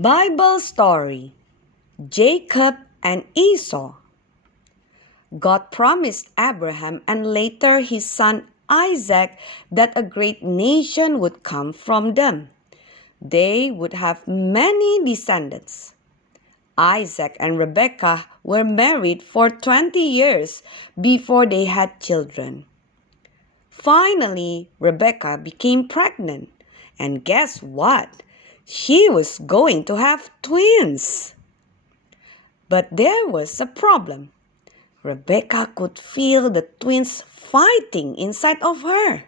Bible story: Jacob and Esau. God promised Abraham and later his son Isaac that a great nation would come from them. They would have many descendants. Isaac and Rebekah were married for 20 years before they had children. Finally, Rebekah became pregnant, and guess what? She was going to have twins. But there was a problem. Rebekah could feel the twins fighting inside of her.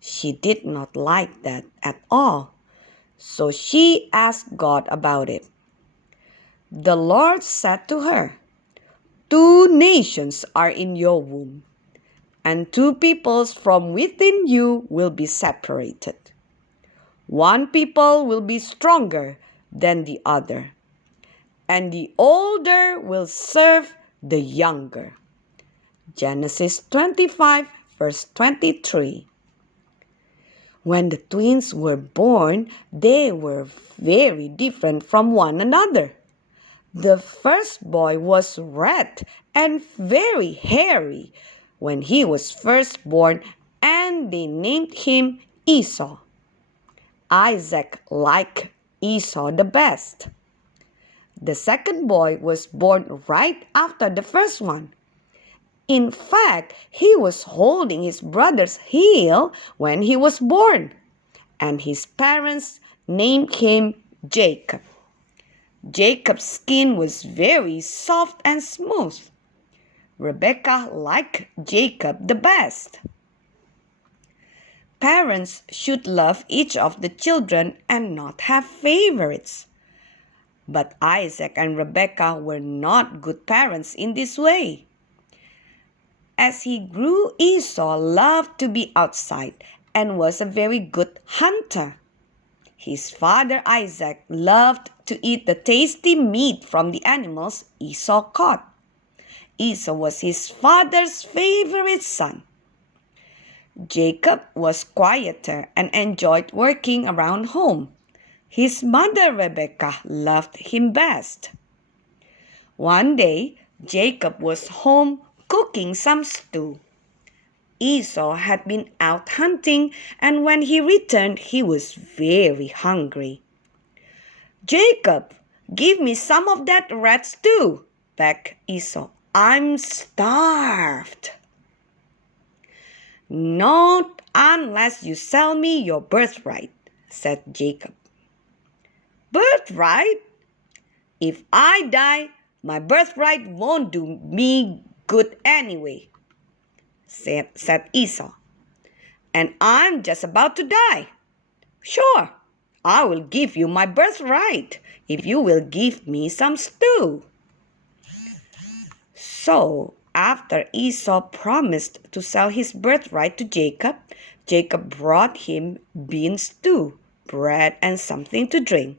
She did not like that at all, so she asked God about it. The Lord said to her, "Two nations are in your womb, and two peoples from within you will be separated. One people will be stronger than the other, and the older will serve the younger." Genesis 25, verse 23. When the twins were born, they were very different from one another. The first boy was red and very hairy when he was first born, and they named him Esau. Isaac liked Esau the best. The second boy was born right after the first one. In fact, he was holding his brother's heel when he was born, and his parents named him Jacob. Jacob's skin was very soft and smooth. Rebekah liked Jacob the best. Parents should love each of the children and not have favorites. But Isaac and Rebekah were not good parents in this way. As he grew, Esau loved to be outside and was a very good hunter. His father Isaac loved to eat the tasty meat from the animals Esau caught. Esau was his father's favorite son. Jacob was quieter and enjoyed working around home. His mother Rebekah loved him best. One day, Jacob was home cooking some stew. Esau had been out hunting, and when he returned, he was very hungry. "Jacob, give me some of that red stew," begged Esau. "I'm starved." "Not unless you sell me your birthright," said Jacob. "Birthright? If I die, my birthright won't do me good anyway," said Esau. "And I'm just about to die. Sure, I will give you my birthright if you will give me some stew." So, after Esau promised to sell his birthright to Jacob, Jacob brought him bean stew, bread, and something to drink.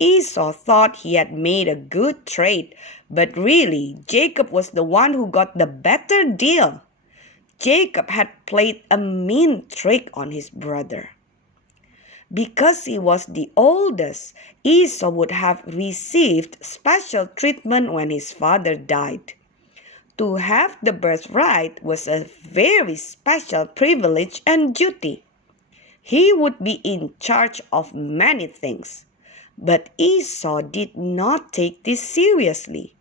Esau thought he had made a good trade, but really, Jacob was the one who got the better deal. Jacob had played a mean trick on his brother. Because he was the oldest, Esau would have received special treatment when his father died. To have the birthright was a very special privilege and duty. He would be in charge of many things. But Esau did not take this seriously.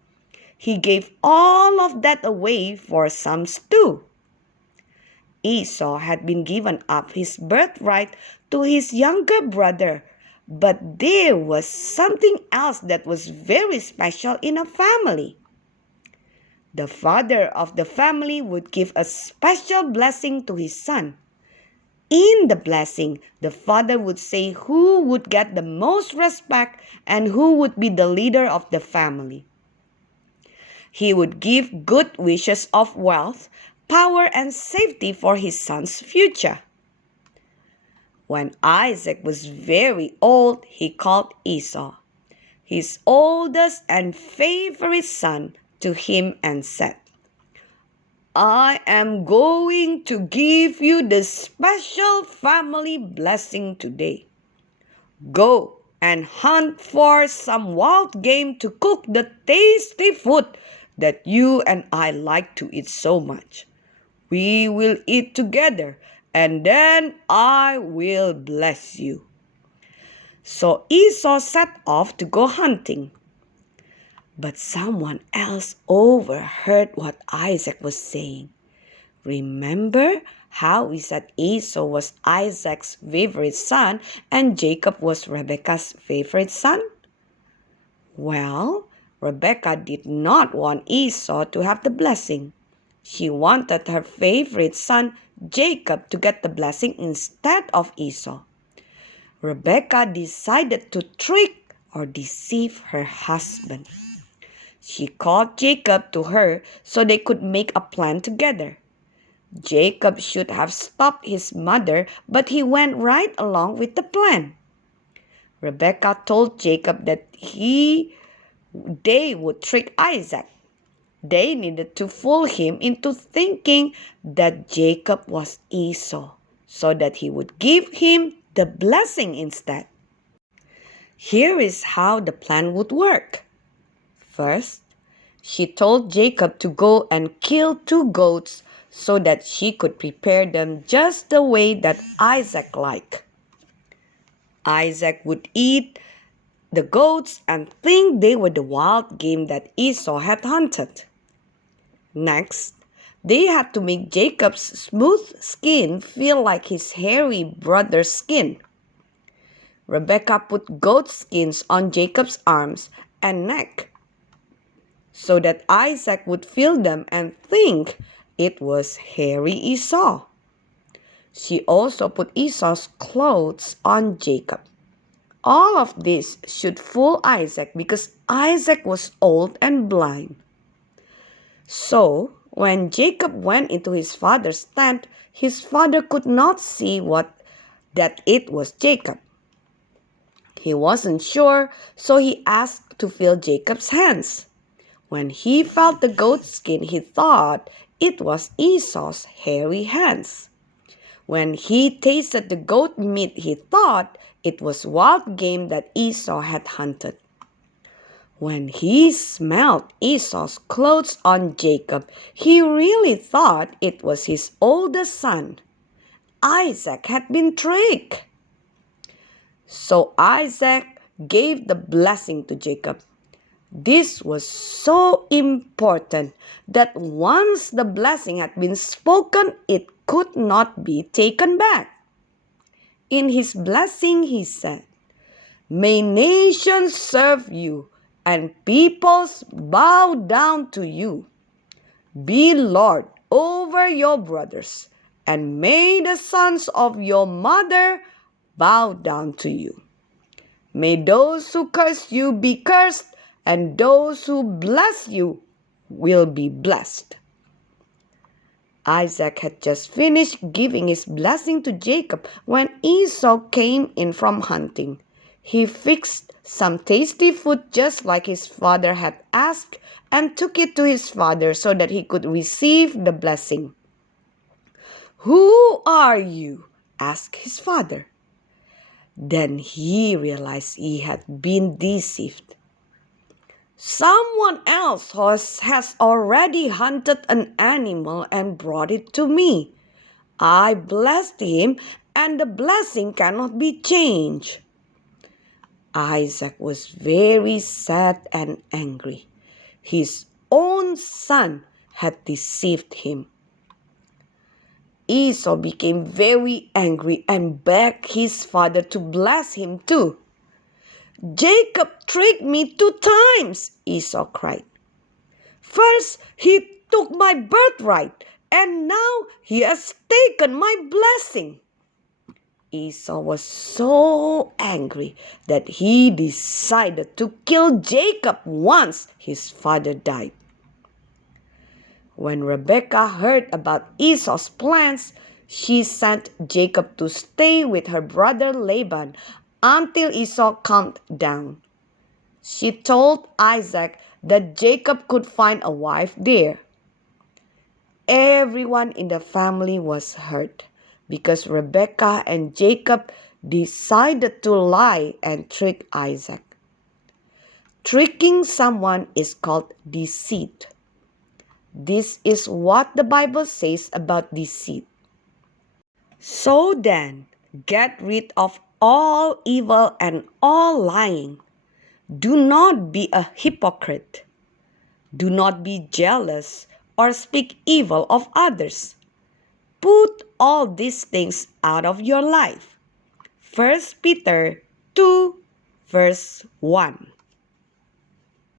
He gave all of that away for some stew. Esau had been given up his birthright to his younger brother, but there was something else that was very special in a family. The father of the family would give a special blessing to his son. In the blessing, the father would say who would get the most respect and who would be the leader of the family. He would give good wishes of wealth, power, and safety for his son's future. When Isaac was very old, he called Esau, his oldest and favorite son, to him and said, "I am going to give you the special family blessing today. Go and hunt for some wild game to cook the tasty food that you and I like to eat so much. We will eat together, and then I will bless you." So Esau set off to go hunting. But someone else overheard what Isaac was saying. Remember how we said Esau was Isaac's favorite son and Jacob was Rebekah's favorite son? Well, Rebekah did not want Esau to have the blessing. She wanted her favorite son Jacob to get the blessing instead of Esau. Rebekah decided to trick or deceive her husband. She called Jacob to her so they could make a plan together. Jacob should have stopped his mother, but he went right along with the plan. Rebekah told Jacob that they would trick Isaac. They needed to fool him into thinking that Jacob was Esau, so that he would give him the blessing instead. Here is how the plan would work. First, she told Jacob to go and kill 2 goats so that she could prepare them just the way that Isaac liked. Isaac would eat the goats and think they were the wild game that Esau had hunted. Next, they had to make Jacob's smooth skin feel like his hairy brother's skin. Rebekah put goat skins on Jacob's arms and neck so that Isaac would feel them and think it was hairy Esau. She also put Esau's clothes on Jacob. All of this should fool Isaac because Isaac was old and blind. So, when Jacob went into his father's tent, his father could not see that it was Jacob. He wasn't sure, so he asked to feel Jacob's hands. When he felt the goat skin, he thought it was Esau's hairy hands. When he tasted the goat meat, he thought it was wild game that Esau had hunted. When he smelled Esau's clothes on Jacob, he really thought it was his oldest son. Isaac had been tricked. So Isaac gave the blessing to Jacob. This was so important that once the blessing had been spoken, it could not be taken back. In his blessing, he said, "May nations serve you and peoples bow down to you. Be Lord over your brothers, and may the sons of your mother bow down to you. May those who curse you be cursed, and those who bless you will be blessed." Isaac had just finished giving his blessing to Jacob when Esau came in from hunting. He fixed some tasty food just like his father had asked and took it to his father so that he could receive the blessing. "Who are you?" asked his father. Then he realized he had been deceived. "Someone else has already hunted an animal and brought it to me. I blessed him, and the blessing cannot be changed." Isaac was very sad and angry. His own son had deceived him. Esau became very angry and begged his father to bless him too. "Jacob tricked me 2 times, Esau cried. "First, he took my birthright, and now he has taken my blessing." Esau was so angry that he decided to kill Jacob once his father died. When Rebekah heard about Esau's plans, she sent Jacob to stay with her brother Laban until Esau calmed down. She told Isaac that Jacob could find a wife there. Everyone in the family was hurt because Rebekah and Jacob decided to lie and trick Isaac. Tricking someone is called deceit. This is what the Bible says about deceit. So then, get rid of all evil and all lying. Do not be a hypocrite. Do not be jealous or speak evil of others. Put all these things out of your life. 1 Peter 2 verse 1.